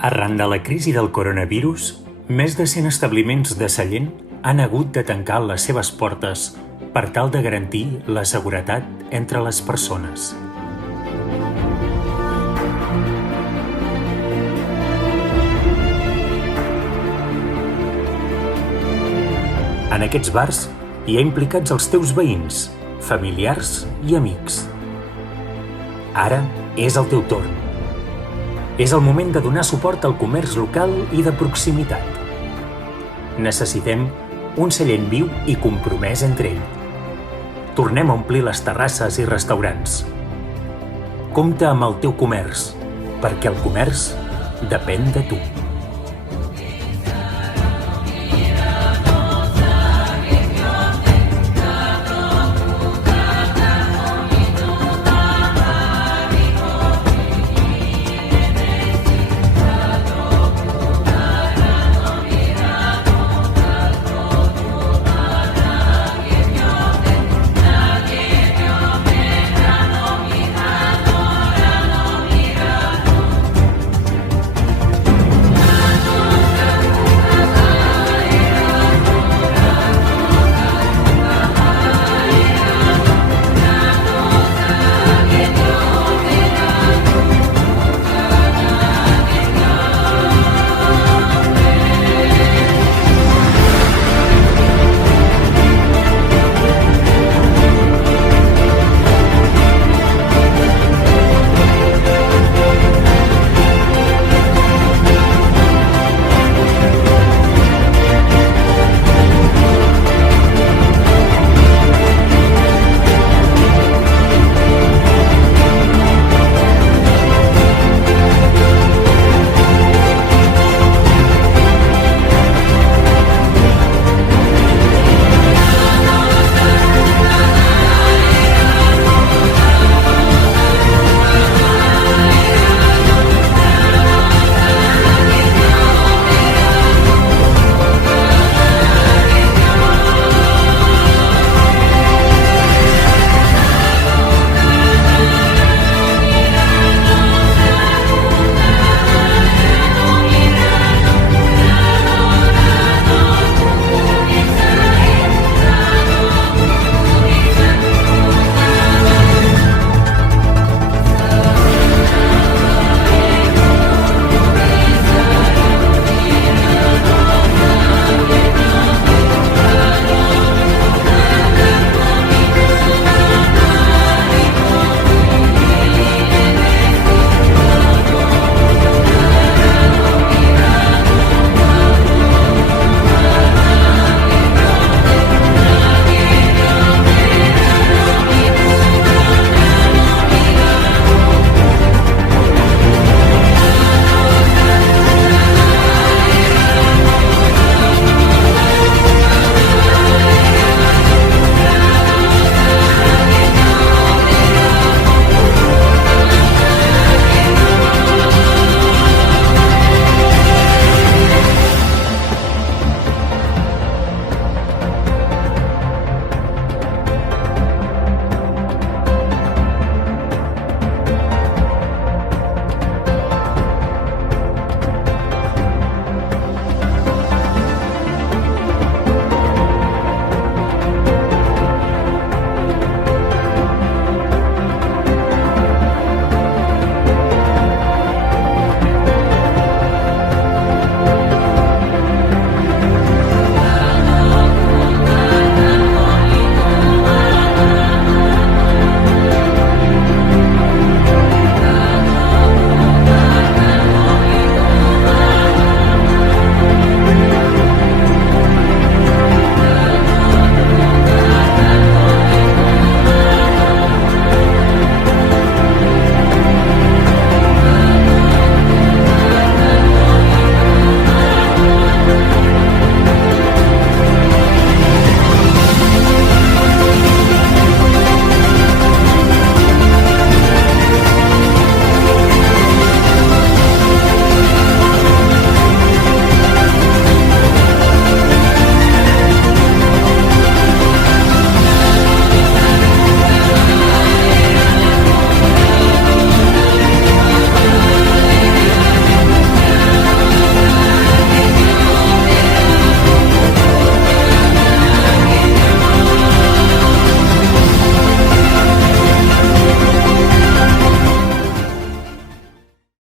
Arran de la crisi del coronavirus, més de 100 establiments de Sallent han hagut de tancar les seves portes per tal de garantir la seguretat entre les persones. En aquests bars hi ha implicats els teus veïns, familiars i amics. Ara és el teu torn. És el moment de donar suport al comerç local i de proximitat. Necessitem un Sallent viu i compromès entre ell. Tornem a omplir les terrasses i restaurants. Compta amb el teu comerç, perquè el comerç depèn de tu.